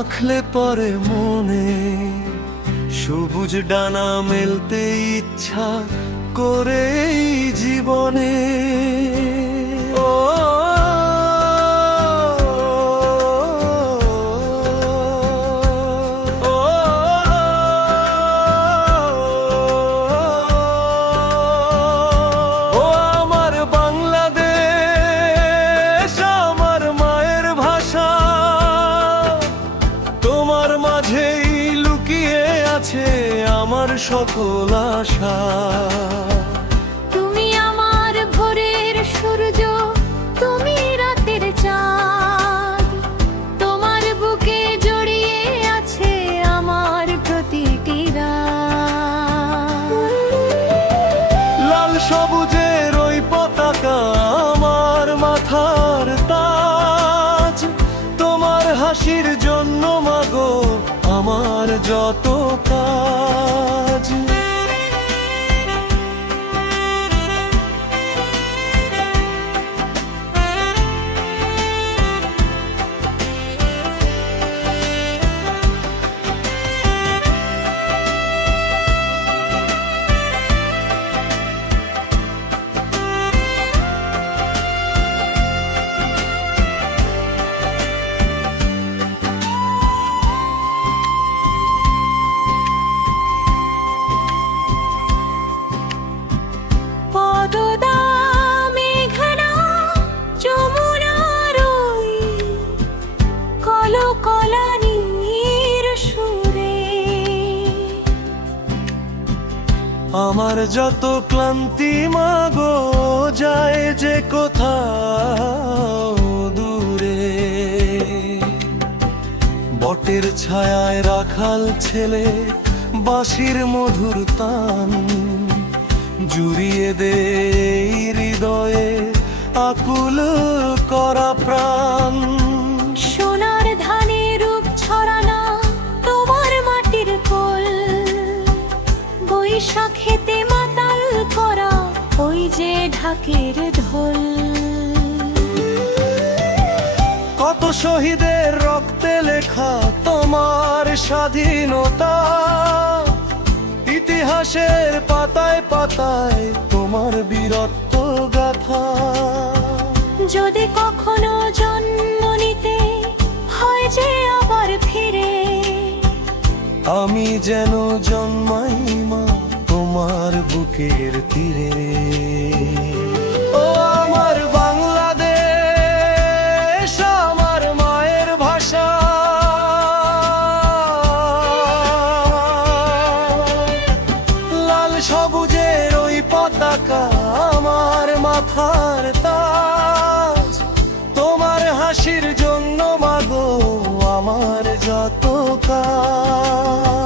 মাখলে পরে মনে, সবুজ ডানা মেলতে ইচ্ছা করে এই জীবনে। ও আমার বাংলাদেশ, আমার মায়ের ভাষা, তোমার মাঝেই লুকিয়ে আছে আমার সকল আশা। তুমি আমার ভোরের সূর্য, তুমি রাতের চাঁদ, তোমার বুকে জড়িয়ে আছে আমার প্রতিটি রাত। লাল সবুজের ওই পতাকা আমার মাথার তাজ, তোমার হাসির জন্য মাগো আমার যত কাজ। পদদা মেঘনা যমুনার ওই কলকলানির সুরে, আমার যত ক্লান্তি মাগো যায় যে কোথাও দূরে। বটের ছায়ায় রাখাল ছেলে বাঁশির মধুর তান, জুড়িয়ে দে এই হৃদয়ে আকুল করা প্রাণ। সোনার ধানে রূপ ছড়ানা তোমার মাটির কোল, বৈশাখেতে মাতাল করা ওই যে ঢাকের ঢোল। কত শহীদের রক্তে লেখা তোমার স্বাধীনতা, ইতিহাসের পাতায় পাতায় তোমার বীরত্ব গাথা। যদি কখনো জন্ম নিতে হয় যে আবার ফিরে, আমি যেন জন্মাই মা তোমার বুকের তীরে। ও আমার বাংলাদেশ, আমার মায়ের ভাষা, লাল সবুজের ওই পতাকা আমার মাথার তাজ, তোমার হাসির জন্য মাগো আমার যত কাজ।